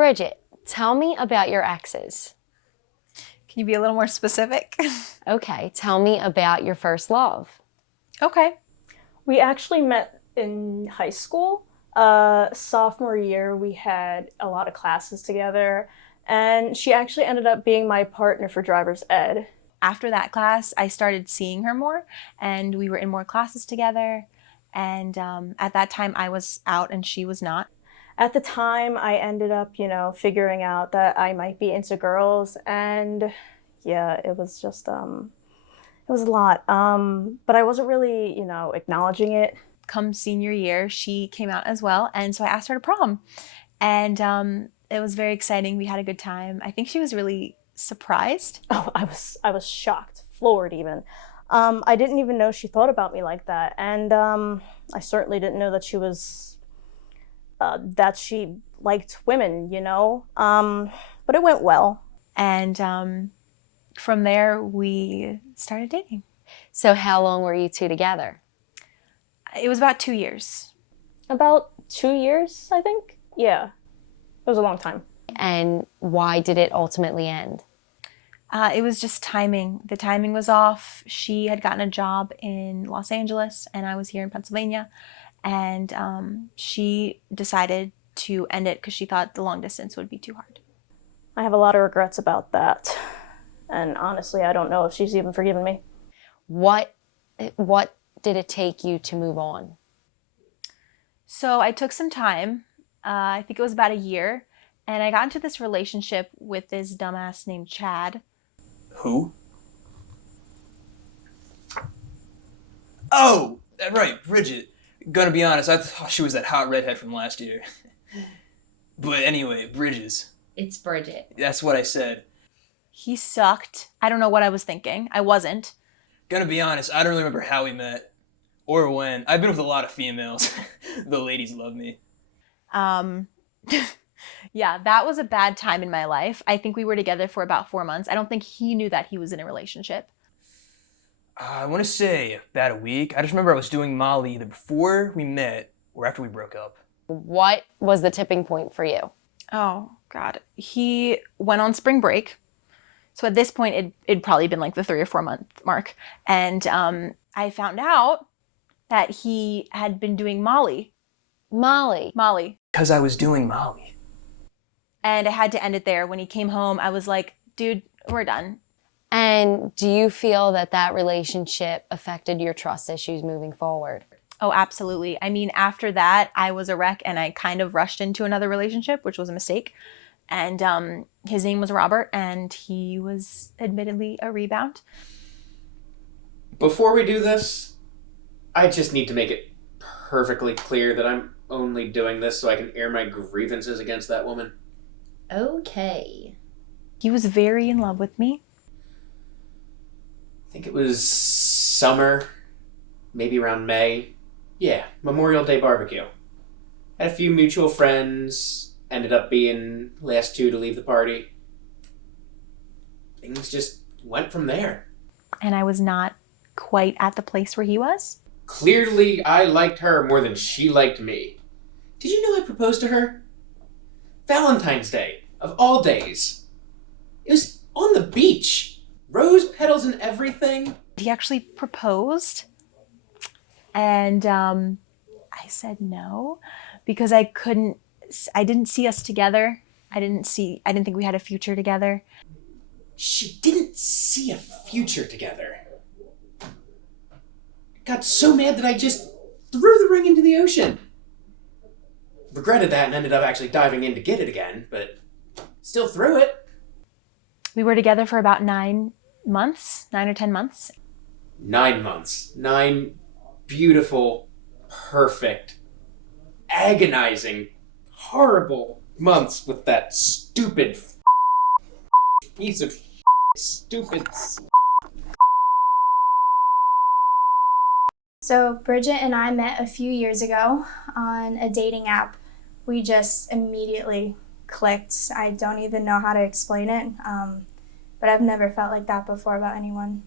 Bridget, tell me about your exes. Can you be a little more specific? Okay, tell me about your first love. Okay. We actually met in high school. Sophomore year, we had a lot of classes together, and she actually ended up being my partner for driver's ed. After that class, I started seeing her more, and we were in more classes together. And at that time, I was out and she was not. At the time, I ended up, figuring out that I might be into girls, and yeah, it was just, it was a lot. But I wasn't really, acknowledging it. Come senior year, she came out as well, and so I asked her to prom. And it was very exciting. We had a good time. I think she was really surprised. Oh, I was shocked, floored even. I didn't even know she thought about me like that, and I certainly didn't know that she was that she liked women, but it went well. And from there, we started dating. So how long were you two together? It was about 2 years. About 2 years, I think. Yeah, it was a long time. And why did it ultimately end? It was just timing. The timing was off. She had gotten a job in Los Angeles and I was here in Pennsylvania. And she decided to end it because she thought the long distance would be too hard. I have a lot of regrets about that. And honestly, I don't know if she's even forgiven me. What did it take you to move on? So I took some time. I think it was about a year. And I got into this relationship with this dumbass named Chad. Who? Oh, right, Bridget. Gonna be honest, I thought she was that hot redhead from last year. But anyway, Bridges. It's Bridget. That's what I said. He sucked. I don't know what I was thinking. I wasn't. Gonna be honest, I don't really remember how we met. Or when. I've been with a lot of females. The ladies love me. Yeah, that was a bad time in my life. I think we were together for about 4 months. I don't think he knew that he was in a relationship. I want to say about a week. I just remember I was doing Molly either before we met or after we broke up. What was the tipping point for you? Oh, God. He went on spring break. So at this point, it'd probably been like the 3 or 4 month mark. And I found out that he had been doing Molly. Molly. Because I was doing Molly. And I had to end it there. When he came home, I was like, dude, we're done. And do you feel that that relationship affected your trust issues moving forward? Oh, absolutely. I mean, after that, I was a wreck and I kind of rushed into another relationship, which was a mistake. And his name was Robert, and he was admittedly a rebound. Before we do this, I just need to make it perfectly clear that I'm only doing this so I can air my grievances against that woman. Okay. He was very in love with me. I think it was summer, maybe around May. Yeah, Memorial Day barbecue. Had a few mutual friends, ended up being last two to leave the party. Things just went from there. And I was not quite at the place where he was. Clearly, I liked her more than she liked me. Did you know I proposed to her? Valentine's Day, of all days. It was on the beach. Rose petals and everything. He actually proposed. And I said no because I didn't see us together. I didn't think we had a future together. She didn't see a future together. I got so mad that I just threw the ring into the ocean. Regretted that and ended up actually diving in to get it again, but still threw it. We were together for about 9 months, 9 or 10 months. 9 months. 9 beautiful, perfect, agonizing, horrible months with that stupid piece of stupid. So Bridget and I met a few years ago on a dating app. We just immediately clicked. I don't even know how to explain it, but I've never felt like that before about anyone.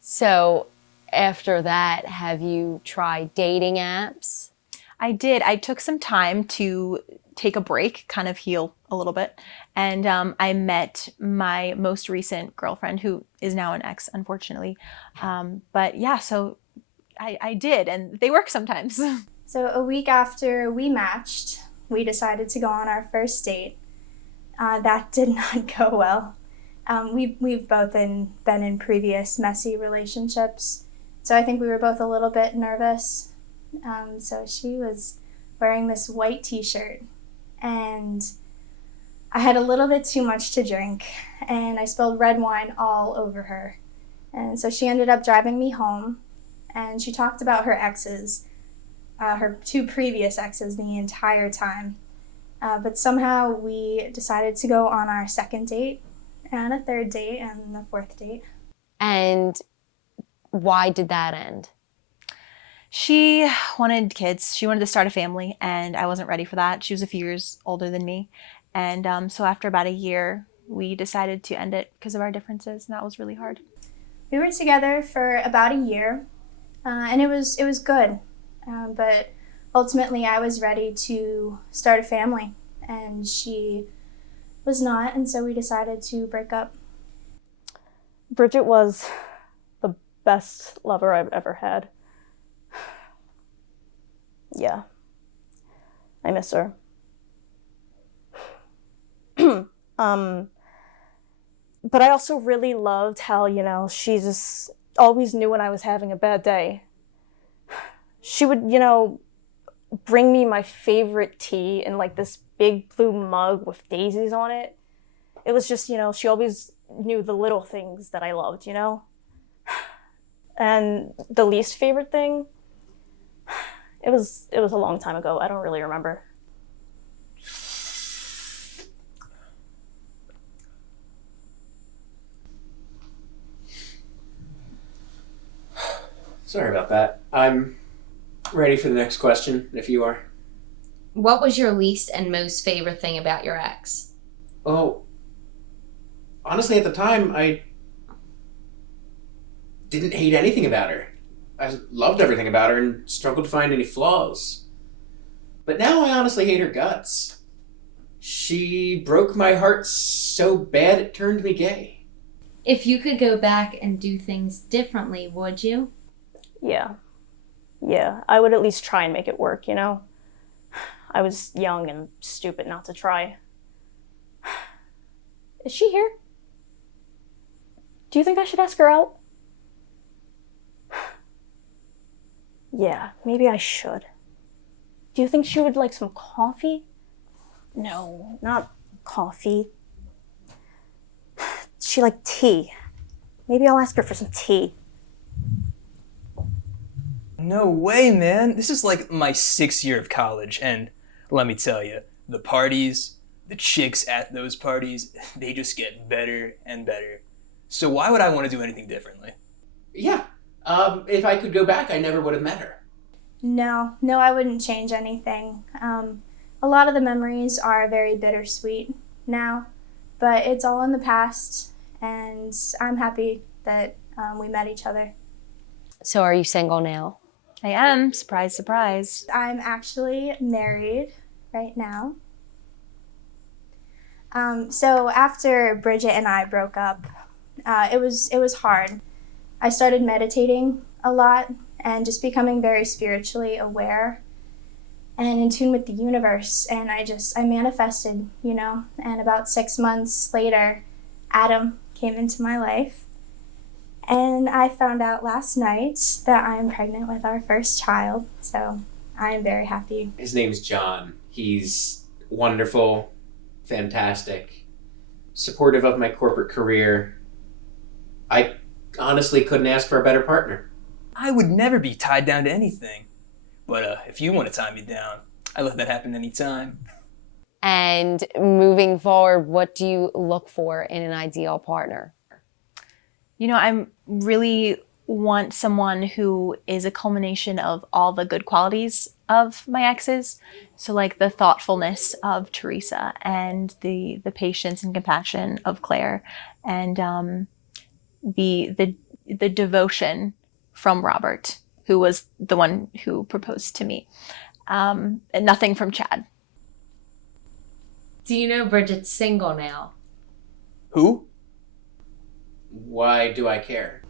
So after that, have you tried dating apps? I did. I took some time to take a break, kind of heal a little bit. And I met my most recent girlfriend, who is now an ex, unfortunately. But yeah, so I did, and they work sometimes. So a week after we matched, we decided to go on our first date. That did not go well. We've both been in previous messy relationships, so I think we were both a little bit nervous. So she was wearing this white t-shirt, and I had a little bit too much to drink, and I spilled red wine all over her. And so she ended up driving me home, and she talked about her exes, her 2 previous exes, the entire time. But somehow we decided to go on our second date, and a third date, and the 4th date. And why did that end? She wanted kids. She wanted to start a family, and I wasn't ready for that. She was a few years older than me. And so after about a year, we decided to end it because of our differences, and that was really hard. We were together for about a year, and it was good. But ultimately, I was ready to start a family, and she was not, and so we decided to break up. Bridget was the best lover I've ever had. Yeah. I miss her. But I also really loved how, she just always knew when I was having a bad day. She would, bring me my favorite tea in like this big blue mug with daisies on it. It was just, she always knew the little things that I loved, And the least favorite thing, it was a long time ago. I don't really remember. Sorry about that. I'm ready for the next question, if you are. What was your least and most favorite thing about your ex? Oh, honestly, at the time, I didn't hate anything about her. I loved everything about her and struggled to find any flaws. But now I honestly hate her guts. She broke my heart so bad it turned me gay. If you could go back and do things differently, would you? Yeah, I would at least try and make it work, I was young and stupid not to try. Is she here? Do you think I should ask her out? Yeah, maybe I should. Do you think she would like some coffee? No, not coffee. She liked tea. Maybe I'll ask her for some tea. No way, man. This is like my 6th year of college, and let me tell you, the parties, the chicks at those parties, they just get better and better. So why would I want to do anything differently? Yeah. If I could go back, I never would have met her. No, I wouldn't change anything. A lot of the memories are very bittersweet now, but it's all in the past, and I'm happy that we met each other. So are you single now? I am. Surprise, surprise. I'm actually married right now. So after Bridget and I broke up, it was hard. I started meditating a lot and just becoming very spiritually aware and in tune with the universe. And I manifested, and about 6 months later, Adam came into my life. And I found out last night that I'm pregnant with our first child. So I am very happy. His name's John. He's wonderful, fantastic, supportive of my corporate career. I honestly couldn't ask for a better partner. I would never be tied down to anything. But if you want to tie me down, I let that happen anytime. And moving forward, what do you look for in an ideal partner? I really want someone who is a culmination of all the good qualities of my exes. So like the thoughtfulness of Theresa and the patience and compassion of Claire, and the devotion from Robert, who was the one who proposed to me. And nothing from Chad. Do you know Bridget's single now? Who? Why do I care?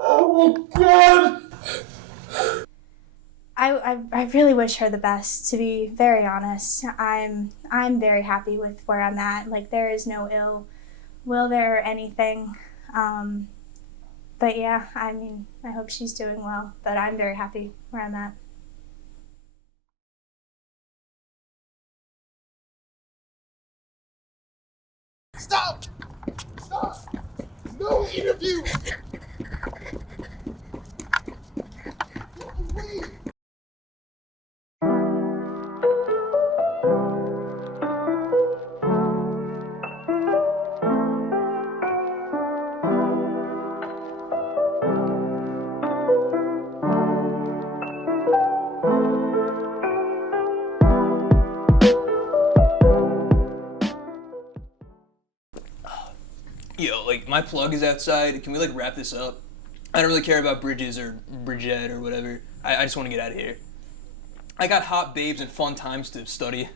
Oh my god! I really wish her the best, to be very honest. I'm very happy with where I'm at. Like, there is no ill will there or anything. But yeah, I mean, I hope she's doing well, but I'm very happy where I'm at. Stop! Stop! No interview! Yo, like, my plug is outside. Can we, like, wrap this up? I don't really care about Bridges or Bridget or whatever. I just want to get out of here. I got hot babes and fun times to study.